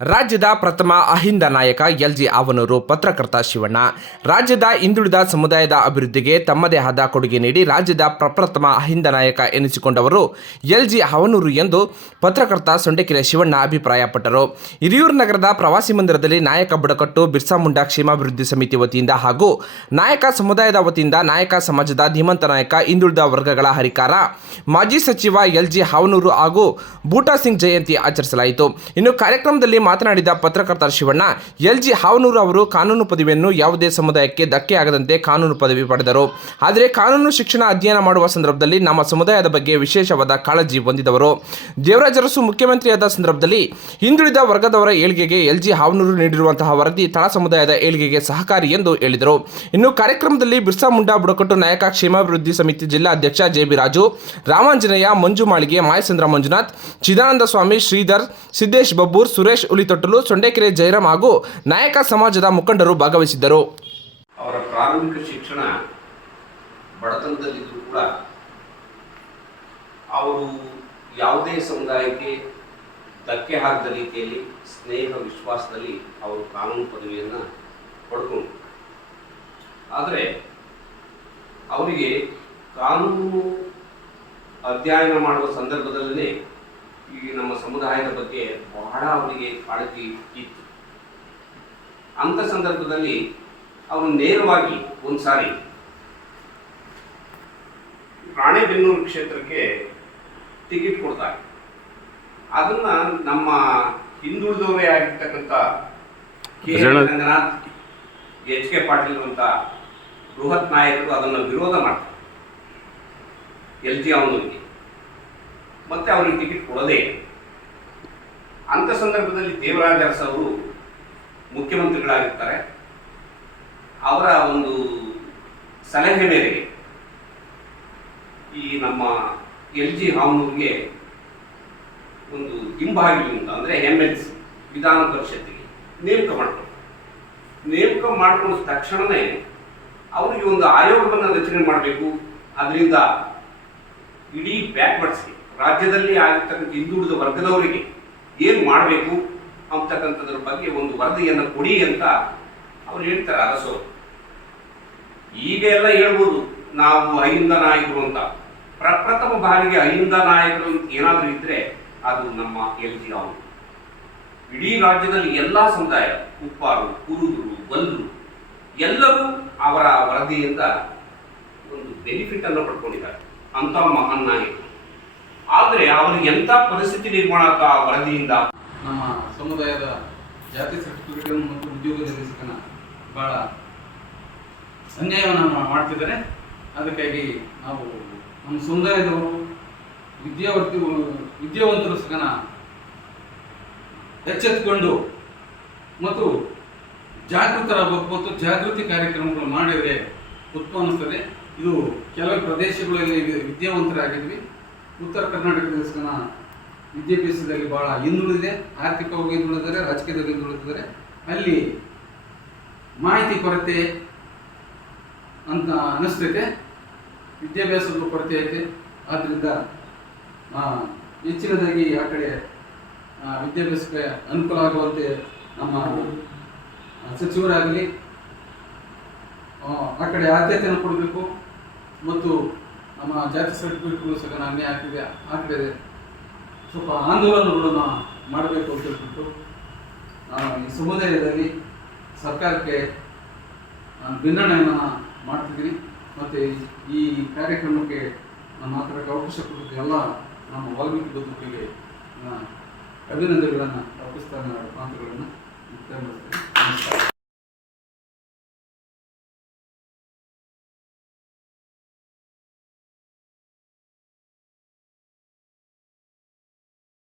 ರಾಜ್ಯದ ಪ್ರಥಮ ಅಹಿಂದ ನಾಯಕ ಎಲ್ ಜಿ ಆವನೂರು, ಪತ್ರಕರ್ತ ಶಿವಣ್ಣ. ರಾಜ್ಯದ ಹಿಂದುಳಿದ ಸಮುದಾಯದ ಅಭಿವೃದ್ಧಿಗೆ ತಮ್ಮದೇ ಆದ ಕೊಡುಗೆ ನೀಡಿ ರಾಜ್ಯದ ಪ್ರಪ್ರಥಮ ಅಹಿಂದ ನಾಯಕ ಎನಿಸಿಕೊಂಡವರು ಎಲ್ ಜಿ ಆವನೂರು ಎಂದು ಪತ್ರಕರ್ತ ಸೊಂಡೆಕೆರೆ ಶಿವಣ್ಣ ಅಭಿಪ್ರಾಯಪಟ್ಟರು. ಹಿರಿಯೂರು ನಗರದ ಪ್ರವಾಸಿ ಮಂದಿರದಲ್ಲಿ ನಾಯಕ ಬುಡಕಟ್ಟು ಬಿರ್ಸಾ ಮುಂಡಾ ಕ್ಷೇಮಾಭಿವೃದ್ಧಿ ಸಮಿತಿ ವತಿಯಿಂದ ಹಾಗೂ ನಾಯಕ ಸಮುದಾಯದ ವತಿಯಿಂದ ನಾಯಕ ಸಮಾಜದ ಧೀಮಂತ ನಾಯಕ, ಹಿಂದುಳಿದ ವರ್ಗಗಳ ಹರಿಕಾರ, ಮಾಜಿ ಸಚಿವ ಎಲ್ ಜಿ ಆವನೂರು ಹಾಗೂ ಬೂಟಾ ಸಿಂಗ್ ಜಯಂತಿ ಆಚರಿಸಲಾಯಿತು. ಇನ್ನು ಕಾರ್ಯಕ್ರಮದಲ್ಲಿ ಮಾತನಾಡಿದ ಪತ್ರಕರ್ತ ಶಿವಣ್ಣ ಎಲ್ಜಿ ಹಾವನೂರು ಅವರು ಕಾನೂನು ಪದವಿಯನ್ನು ಯಾವುದೇ ಸಮುದಾಯಕ್ಕೆ ಧಕ್ಕೆ ಆಗದಂತೆ ಕಾನೂನು ಪದವಿ ಪಡೆದರು. ಆದರೆ ಕಾನೂನು ಶಿಕ್ಷಣ ಅಧ್ಯಯನ ಮಾಡುವ ಸಂದರ್ಭದಲ್ಲಿ ನಮ್ಮ ಸಮುದಾಯದ ಬಗ್ಗೆ ವಿಶೇಷವಾದ ಕಾಳಜಿ ಹೊಂದಿದವರು. ದೇವರಾಜ ಅರಸು ಮುಖ್ಯಮಂತ್ರಿಯಾದ ಸಂದರ್ಭದಲ್ಲಿ ಹಿಂದುಳಿದ ವರ್ಗದವರ ಏಳಿಗೆಗೆ ಎಲ್ಜಿ ಹಾವನೂರು ನೀಡಿರುವಂತಹ ವರದಿ ತಳ ಸಮುದಾಯದ ಏಳಿಗೆಗೆ ಸಹಕಾರಿ ಎಂದು ಹೇಳಿದರು. ಇನ್ನು ಕಾರ್ಯಕ್ರಮದಲ್ಲಿ ಬಿರ್ಸಾ ಮುಂಡಾ ಬುಡಕಟ್ಟು ನಾಯಕ ಕ್ಷೇಮಾಭಿವೃದ್ಧಿ ಸಮಿತಿ ಜಿಲ್ಲಾ ಅಧ್ಯಕ್ಷ ಜೆ ಬಿ ರಾಜು, ರಾಮಾಂಜನೇಯ ಮಂಜು ಮಾಳಿಗೆ ಮಾಯಸಂದ್ರ ಮಂಜುನಾಥ್, ಚಿದಾನಂದ ಸ್ವಾಮಿ ಶ್ರೀಧರ್, ಸಿದ್ದೇಶ್ ಬಬ್ಬೂರ್, ಸುರೇಶ್ ಉಲಿತೊಟ್ಟಲು ಸೊಂಡೇಕೆರೆ ಜಯರಾಮ್ ಹಾಗೂ ನಾಯಕ ಸಮಾಜದ ಮುಖಂಡರು ಭಾಗವಹಿಸಿದ್ದರು. ಅವರ ಪ್ರಾರಂಭಿಕ ಶಿಕ್ಷಣ ಬಡತನದಲ್ಲಿದ್ದರೂ ಕೂಡ ಅವರು ಯಾವುದೇ ಸಮುದಾಯಕ್ಕೆ ಧಕ್ಕೆ ಹಾಕದ ರೀತಿಯಲ್ಲಿ, ಸ್ನೇಹ, ವಿಶ್ವಾಸದಲ್ಲಿ ಅವರು ಕಾನೂನು ಪದವಿಯನ್ನು ಪಡ್ಕೊಂಡು ಆದರೆ ಅವರಿಗೆ ಕಾನೂನು ಅಧ್ಯಯನ ಮಾಡುವ ಸಂದರ್ಭದಲ್ಲೇ ಈ ನಮ್ಮ ಸಮುದಾಯದ ಬಗ್ಗೆ ಬಹಳ ಅವರಿಗೆ ಕಾಳಜಿ ಇತ್ತು. ಅಂಥ ಸಂದರ್ಭದಲ್ಲಿ ಅವರು ನೇರವಾಗಿ ಒಂದು ಸಾರಿ ರಾಣೆಬೆನ್ನೂರು ಕ್ಷೇತ್ರಕ್ಕೆ ಟಿಕೆಟ್ ಕೊಡ್ತಾರೆ. ಅದನ್ನ ನಮ್ಮ ಹಿಂದುಳಿದವರೇ ಆಗಿರ್ತಕ್ಕಂಥ K. Ranganath H. K. Patil ಅಂತ ಬೃಹತ್ ನಾಯಕರು ಅದನ್ನು ವಿರೋಧ ಮಾಡ್ತಾರೆ. ಎಲ್. ಜಿ. ಅವನಿಗೆ ಮತ್ತೆ ಅವರಿಗೆ ಟಿಕೆಟ್ ಕೊಡದೇ ಅಂತ ಸಂದರ್ಭದಲ್ಲಿ ದೇವರಾಜ ಅರಸ ಅವರು ಮುಖ್ಯಮಂತ್ರಿಗಳಾಗಿರ್ತಾರೆ. ಅವರ ಒಂದು ಸಲಹೆ ಮೇರೆಗೆ ಈ ನಮ್ಮ ಎಲ್ ಜಿ ಹಾವನೂರಿಗೆ ಒಂದು ಹಿಂಬಾಗಿಲು ಅಂತ ಅಂದರೆ ಎಂ ಎಲ್ ಸಿ ವಿಧಾನ ಪರಿಷತ್ತಿಗೆ ನೇಮಕ ಮಾಡ್ಕೊಂಡು ನೇಮಕ ಮಾಡಿಕೊಂಡ ತಕ್ಷಣವೇ ಅವರಿಗೆ ಒಂದು ಆಯೋಗವನ್ನು ರಚನೆ ಮಾಡಬೇಕು. ಅದರಿಂದ ಇಡೀ ಬ್ಯಾಕ್ವರ್ಡ್ಸ್ಗೆ ರಾಜ್ಯದಲ್ಲಿ ಆಗಿರ್ತಕ್ಕಂಥ ಹಿಂದುಳಿದ ವರ್ಗದವರಿಗೆ ಏನು ಮಾಡಬೇಕು ಅಂತಕ್ಕಂಥದ್ರ ಬಗ್ಗೆ ಒಂದು ವರದಿಯನ್ನು ಕೊಡಿ ಅಂತ ಅವ್ರು ಹೇಳ್ತಾರೆ ಅರಸೋರು. ಈಗ ಎಲ್ಲ ಹೇಳ್ಬೋದು, ನಾವು ಅಹಿಂದ ನಾಯಕರು ಅಂತ. ಪ್ರಪ್ರಥಮ ಬಾರಿಗೆ ಅಹಿಂದ ನಾಯಕರು ಏನಾದರೂ ಇದ್ರೆ ಅದು ನಮ್ಮ ಎಲ್ ಜಿ ಅವರು. ಇಡೀ ರಾಜ್ಯದಲ್ಲಿ ಎಲ್ಲ ಸಮುದಾಯ ಉಪ್ಪಾರು ಕುರುದುರು ಬಲ್ಲರು ಎಲ್ಲರೂ ಅವರ ವರದಿಯಿಂದ ಒಂದು ಬೆನಿಫಿಟ್ ಅನ್ನು ಪಡ್ಕೊಂಡಿದ್ದಾರೆ. ಅಂತ ಮಹಾನ್ ನಾಯಕರು. ಆದರೆ ಅವರು ಎಂಥ ಪರಿಸ್ಥಿತಿ ನಿರ್ಮಾಣ ಆ ವರದಿಯಿಂದ? ನಮ್ಮ ಸಮುದಾಯದ ಜಾತಿ ಸರ್ಟಿಫಿಕೇಟ್ ಮತ್ತು ಉದ್ಯೋಗ ನಿರ್ದೇಶಕನ ಬಹಳ ಅನ್ಯಾಯವನ್ನು ಮಾಡ್ತಿದ್ದಾರೆ. ಅದಕ್ಕಾಗಿ ನಾವು ನಮ್ಮ ಸಮುದಾಯದವರು, ವಿದ್ಯಾವರ್ತಿ ವಿದ್ಯಾವಂತರು ಸಗನ ಎಚ್ಚೆತ್ತುಕೊಂಡು ಮತ್ತು ಜಾಗೃತರಾಗಬೇಕು ಮತ್ತು ಜಾಗೃತಿ ಕಾರ್ಯಕ್ರಮಗಳು ಮಾಡಿದರೆ ಉತ್ತಮ ಅನ್ನಿಸ್ತದೆ ಇದು ಕೆಲವು ಪ್ರದೇಶಗಳಲ್ಲಿ ವಿದ್ಯಾವಂತರಾಗಿದ್ವಿ. ಉತ್ತರ ಕರ್ನಾಟಕದ ವಿದ್ಯಾಭ್ಯಾಸದಲ್ಲಿ ಬಹಳ ಹಿಂದುಳಿದಿದೆ, ಆರ್ಥಿಕವಾಗಿ ಹಿಂದುಳಿದಿದ್ದಾರೆ, ರಾಜಕೀಯದಲ್ಲಿ ಹಿಂದುಳಿದಿದ್ದಾರೆ. ಅಲ್ಲಿ ಮಾಹಿತಿ ಕೊರತೆ ಅಂತ ಅನಿಸ್ತೈತೆ ವಿದ್ಯಾಭ್ಯಾಸದ ಕೊರತೆ ಐತೆ. ಆದ್ದರಿಂದ ಹೆಚ್ಚಿನದಾಗಿ ಆ ಕಡೆ ವಿದ್ಯಾಭ್ಯಾಸಕ್ಕೆ ಅನುಕೂಲ ಆಗುವಂತೆ ನಮ್ಮ ಸಚಿವರಾಗಲಿ ಆ ಕಡೆ ಆದ್ಯತೆಯನ್ನು ಕೊಡಬೇಕು. ಮತ್ತು ನಮ್ಮ ಜಾತಿ ಸರ್ಟಿಫಿಕೇಟ್ಗಳು ಸಹ ನಾನೇ ಹಾಕಿದೆ ಹಾಕಿದೆ. ಸ್ವಲ್ಪ ಆಂದೋಲನಗಳನ್ನು ಮಾಡಬೇಕು ಅಂತ ಹೇಳ್ಬಿಟ್ಟು ನಾನು ಈ ಸಮುದಾಯದಲ್ಲಿ ಸರ್ಕಾರಕ್ಕೆ ನಾನು ಭಿನ್ನಣೆಯನ್ನು ಮಾಡ್ತಿದ್ದೀನಿ. ಮತ್ತು ಈ ಕಾರ್ಯಕ್ರಮಕ್ಕೆ ನಾನು ಮಾತಾಡೋಕ್ಕೆ ಅವಕಾಶ ಕೊಟ್ಟಿದ್ದ ಎಲ್ಲ ನಮ್ಮ ವಾಲ್ಮೀಕಿ ಬದುಕಿಗೆ ಅಭಿನಂದನೆಗಳನ್ನು ಅರ್ಪಿಸ್ತಾ ಮಾತುಗಳನ್ನು ನಮಸ್ಕಾರ.